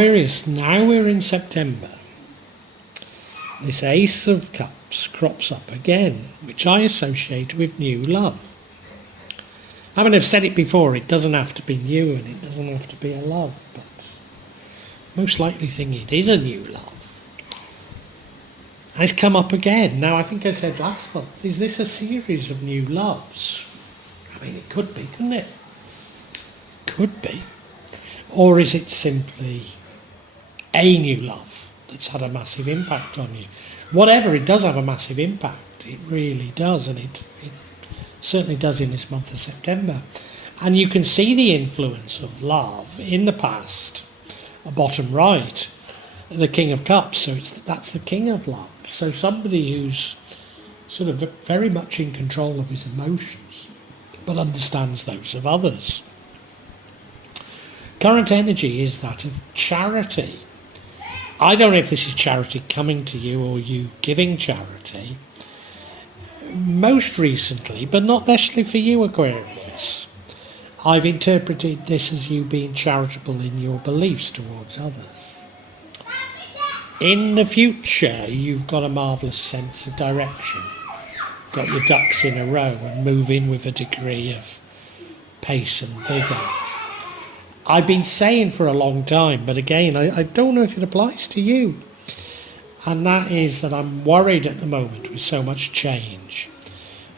Aquarius, now we're in September, this Ace of Cups crops up again, which I associate with new love. I mean, I've said it before, it doesn't have to be new and it doesn't have to be a love, but most likely thing it is a new love. And it's come up again. Now, I think I said last month, is this a series of new loves? I mean, it could be, couldn't it? Could be. Or is it simply a new love that's had a massive impact on you? Whatever, it does have a massive impact. It really does, and it certainly does in this month of September. And you can see the influence of love in the past, bottom right, the King of Cups. So that's the King of Love. So somebody who's sort of very much in control of his emotions, but understands those of others. Current energy is that of charity. I don't know if this is charity coming to you or you giving charity. Most recently, but not necessarily for you, Aquarius, I've interpreted this as you being charitable in your beliefs towards others. In the future, you've got a marvellous sense of direction. Got your ducks in a row and move in with a degree of pace and vigour. I've been saying for a long time, but again, I don't know if it applies to you. And that is that I'm worried at the moment with so much change.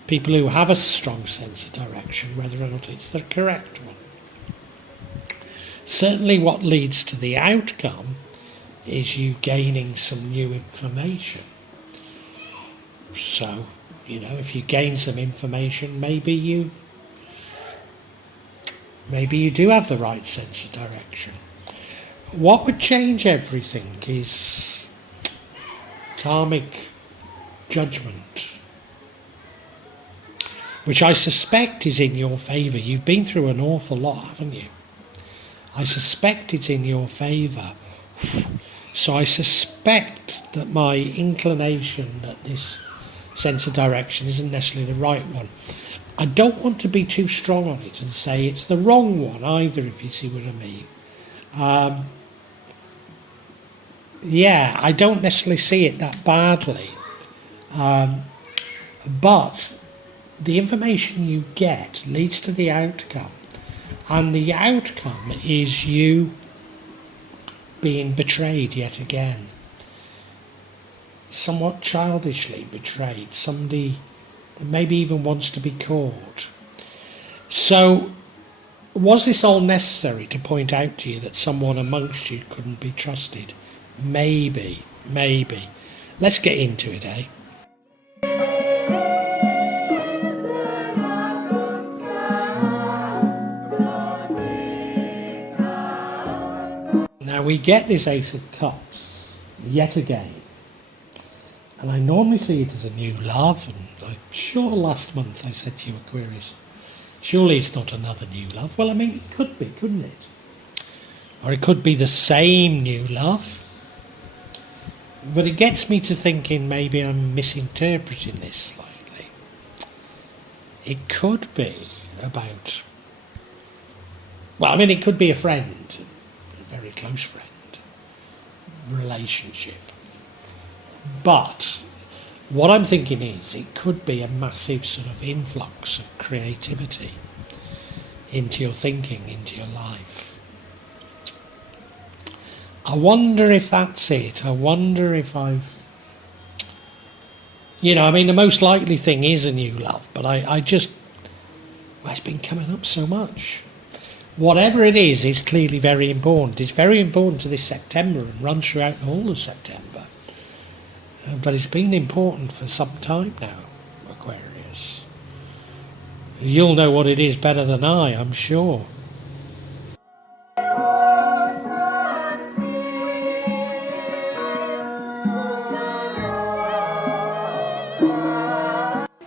People who have a strong sense of direction, whether or not it's the correct one. Certainly what leads to the outcome is you gaining some new information. So, if you gain some information, maybe you do have the right sense of direction. What would change everything is karmic judgement, which I suspect is in your favour. You've been through an awful lot, haven't you? I suspect it's in your favour. So I suspect that my inclination that this sense of direction isn't necessarily the right one. I don't want to be too strong on it and say it's the wrong one either, if you see what I mean. I don't necessarily see it that badly. But the information you get leads to the outcome. And the outcome is you being betrayed yet again. Somewhat childishly betrayed. Somebody that maybe even wants to be caught. So, was this all necessary to point out to you that someone amongst you couldn't be trusted? Maybe. Let's get into it, eh? Now we get this Ace of Cups yet again. And I normally see it as a new love, and I'm sure last month I said to you, Aquarius, surely it's not another new love. Well, I mean, it could be, couldn't it? Or it could be the same new love. But it gets me to thinking maybe I'm misinterpreting this slightly. It could be about, it could be a friend, a very close friend, relationship. But what I'm thinking is it could be a massive sort of influx of creativity into your thinking, into your life. I wonder if that's it. I wonder if the most likely thing is a new love, but it's been coming up so much. Whatever it is, it's clearly very important. It's very important to this September and runs throughout the whole of September. But it's been important for some time now, Aquarius. You'll know what it is better than I'm sure.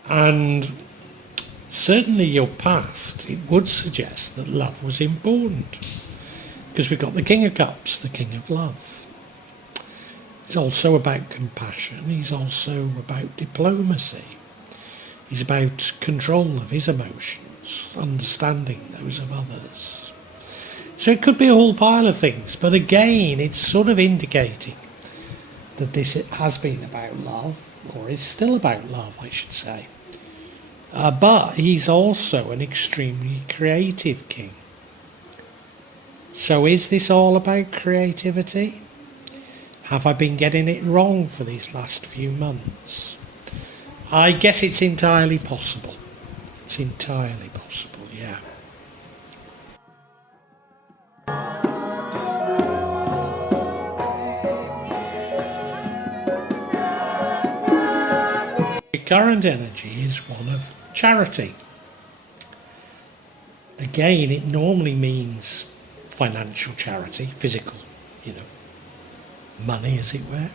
And certainly your past, it would suggest that love was important. Because we've got the King of Cups, the King of Love. It's also about compassion. He's also about diplomacy. He's about control of his emotions, understanding those of others. So it could be a whole pile of things, but again, it's sort of indicating that this has been about love, or is still about love, I should say. But he's also an extremely creative king. So is this all about creativity? Have I been getting it wrong for these last few months? I guess it's entirely possible. It's entirely possible, yeah. The current energy is one of charity. Again, it normally means financial charity, physical, money as it were.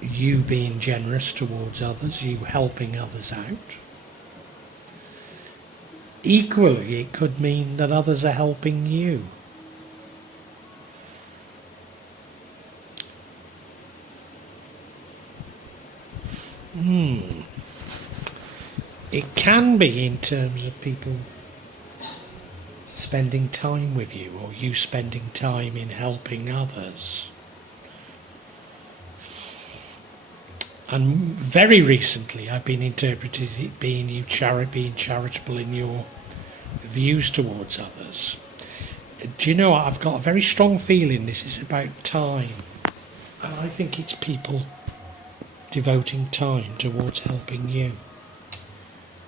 You being generous towards others, you helping others out. Equally, it could mean that others are helping you. It can be in terms of people spending time with you, or you spending time in helping others. And very recently I've been interpreting it being being charitable in your views towards others. Do you know what? I've got a very strong feeling this is about time. And I think it's people devoting time towards helping you.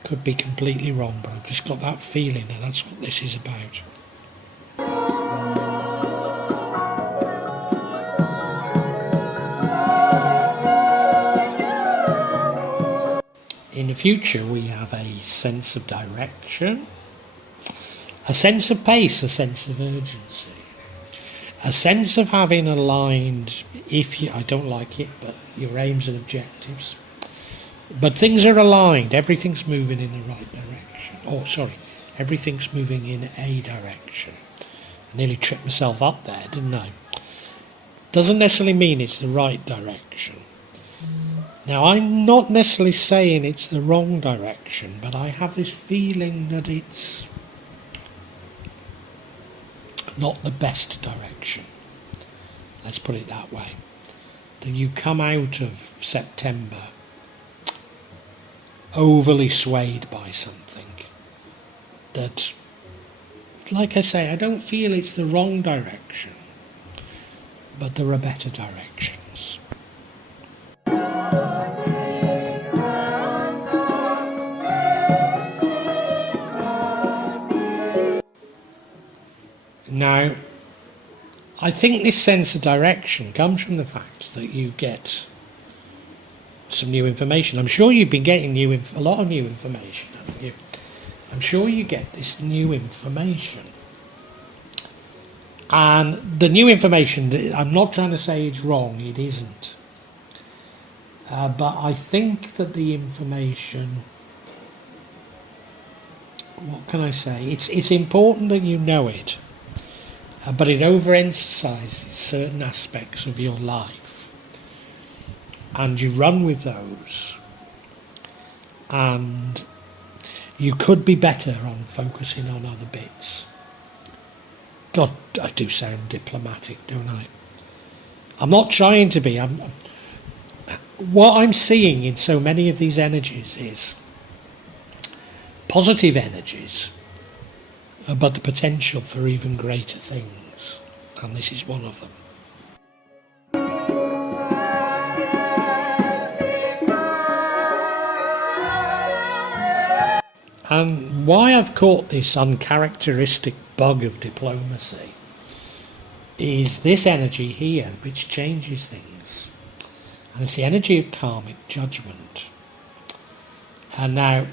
Could be completely wrong, but I've just got that feeling, and that's what this is about. In the future, we have a sense of direction, a sense of pace, a sense of urgency, a sense of having aligned, I don't like it, but your aims and objectives. But things are aligned, everything's moving in the right direction. Everything's moving in a direction. I nearly tripped myself up there, didn't I? Doesn't necessarily mean it's the right direction. Now, I'm not necessarily saying it's the wrong direction, but I have this feeling that it's not the best direction. Let's put it that way. That you come out of September overly swayed by something that, like I say, I don't feel it's the wrong direction, but there are better directions. Now, I think this sense of direction comes from the fact that you get some new information. I'm sure you've been getting a lot of new information, haven't you? I'm sure you get this new information. And the new information, I'm not trying to say it's wrong, it isn't. But I think that the information, what can I say? It's important that you know it, but it overemphasizes certain aspects of your life. And you run with those, and you could be better on focusing on other bits. God, I do sound diplomatic, don't I? I'm not trying to be. What I'm seeing in so many of these energies is positive energies, but the potential for even greater things, and this is one of them. And why I've caught this uncharacteristic bug of diplomacy is this energy here, which changes things. And it's the energy of karmic judgement. And now,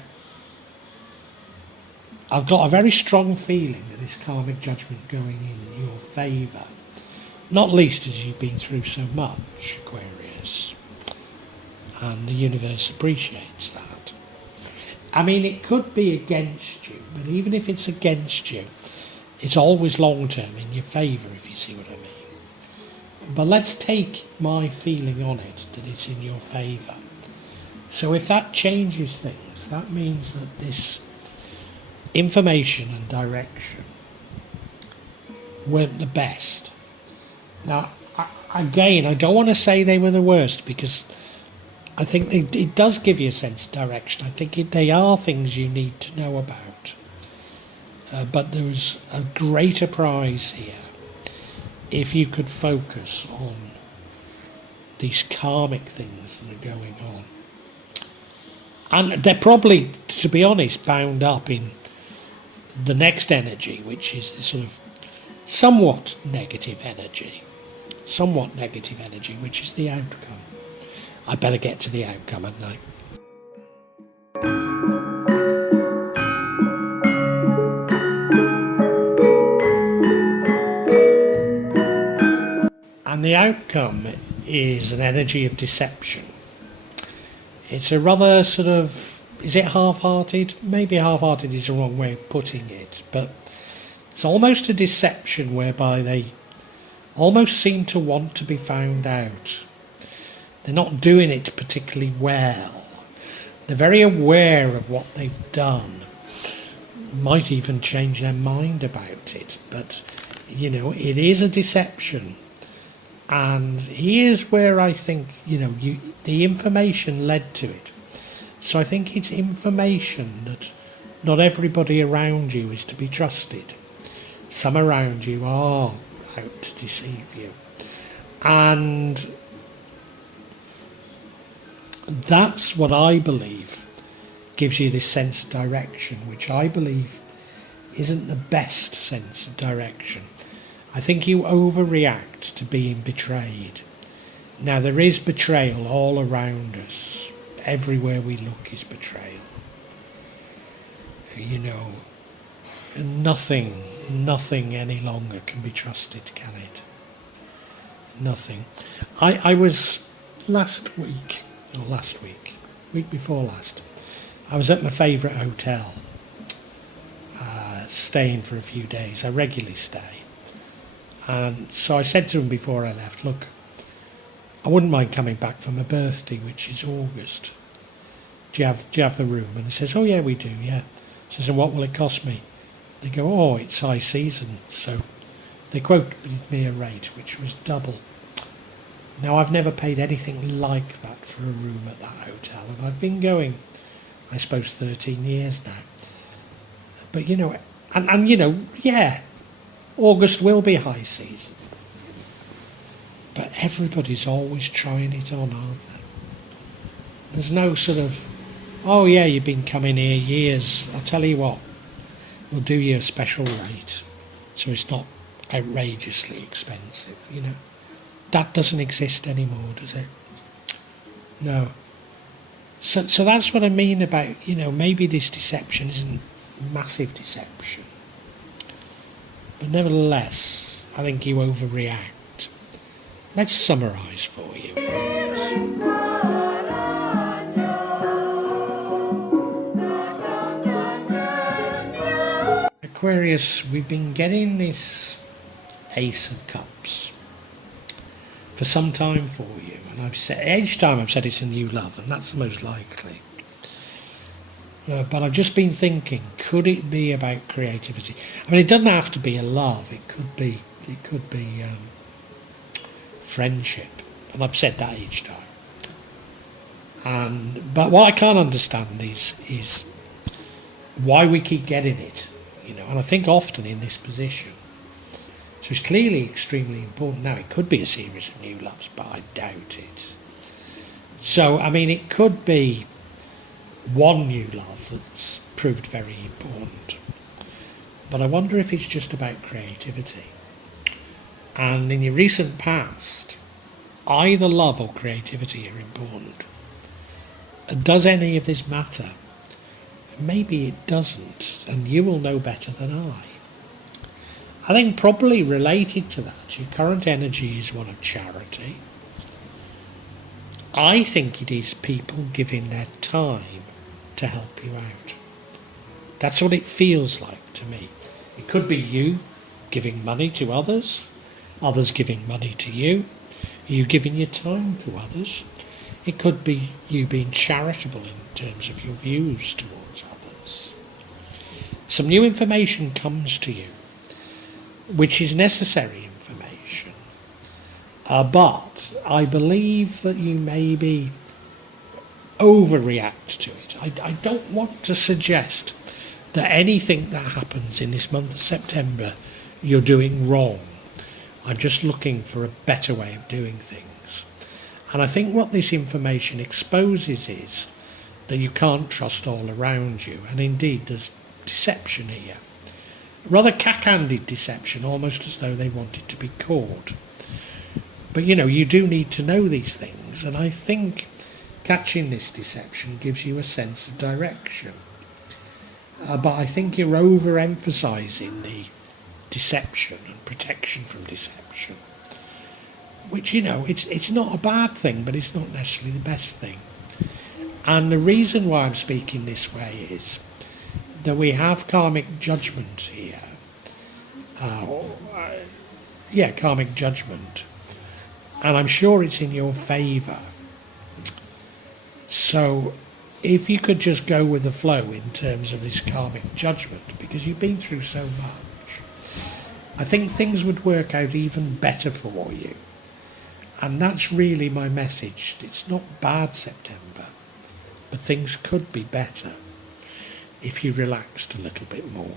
I've got a very strong feeling that this karmic judgment going in your favour. Not least as you've been through so much, Aquarius. And the universe appreciates that. I mean, it could be against you, but even if it's against you, it's always long-term in your favour, if you see what I mean. But let's take my feeling on it, that it's in your favour. So if that changes things, that means that this information and direction weren't the best. Now, again, I don't want to say they were the worst, because I think it does give you a sense of direction. I think they are things you need to know about. But there's a greater prize here if you could focus on these karmic things that are going on. And they're probably, to be honest, bound up in the next energy, which is the sort of somewhat negative energy, which is the outcome. I better get to the outcome, hadn't I? And the outcome is an energy of deception. It's a rather sort of, is it half-hearted? Maybe half-hearted is the wrong way of putting it, but it's almost a deception whereby they almost seem to want to be found out. They're not doing it particularly well. They're very aware of what they've done. Might even change their mind about it, but it is a deception. And here's where I think, the information led to it. So I think it's information that not everybody around you is to be trusted. Some around you are out to deceive you. And that's what I believe gives you this sense of direction, which I believe isn't the best sense of direction. I think you overreact to being betrayed. Now, there is betrayal all around us. Everywhere we look is betrayal. Nothing any longer can be trusted, can it? Nothing. I was week before last, I was at my favourite hotel, staying for a few days. I regularly stay. And so I said to him before I left, look, I wouldn't mind coming back for my birthday, which is August. Do you have the room? And he says, oh yeah, we do, yeah. I says, and what will it cost me? They go, oh, it's high season. So they quoted me a rate, which was double. Now, I've never paid anything like that for a room at that hotel. And I've been going, I suppose, 13 years now. But, yeah, August will be high season. But everybody's always trying it on, aren't they? There's no sort of, oh yeah, you've been coming here years. I'll tell you what, we'll do you a special rate. So it's not outrageously expensive, That doesn't exist anymore, does it? No. So that's what I mean about, maybe this deception isn't massive deception. But nevertheless, I think you overreact. Let's summarise for you. Aquarius, we've been getting this Ace of Cups for some time for you, and I've said each time I've said it's a new love, and that's the most likely. But I've just been thinking, could it be about creativity? I mean, it doesn't have to be a love. It could be friendship, and I've said that each time. But what I can't understand is why we keep getting it, And I think often in this position. So it's clearly extremely important. Now, it could be a series of new loves, but I doubt it. So, I mean, it could be one new love that's proved very important. But I wonder if it's just about creativity. And in your recent past, either love or creativity are important. Does any of this matter? Maybe it doesn't, and you will know better than I. I think probably related to that, your current energy is one of charity. I think it is people giving their time to help you out. That's what it feels like to me. It could be you giving money to others, others giving money to you, you giving your time to others. It could be you being charitable in terms of your views towards others. Some new information comes to you. which is necessary information. But I believe that you maybe overreact to it. I don't want to suggest that anything that happens in this month of September you're doing wrong. I'm just looking for a better way of doing things. And I think what this information exposes is that you can't trust all around you, and indeed there's deception here. Rather cack-handed deception, almost as though they wanted to be caught. But you do need to know these things, and I think catching this deception gives you a sense of direction. But I think you're overemphasising the deception and protection from deception, which, it's not a bad thing, but it's not necessarily the best thing. And the reason why I'm speaking this way is that we have karmic judgement here. Karmic judgement. And I'm sure it's in your favour. So if you could just go with the flow in terms of this karmic judgment, because you've been through so much, I think things would work out even better for you. And that's really my message. It's not bad September, but things could be better if you relaxed a little bit more.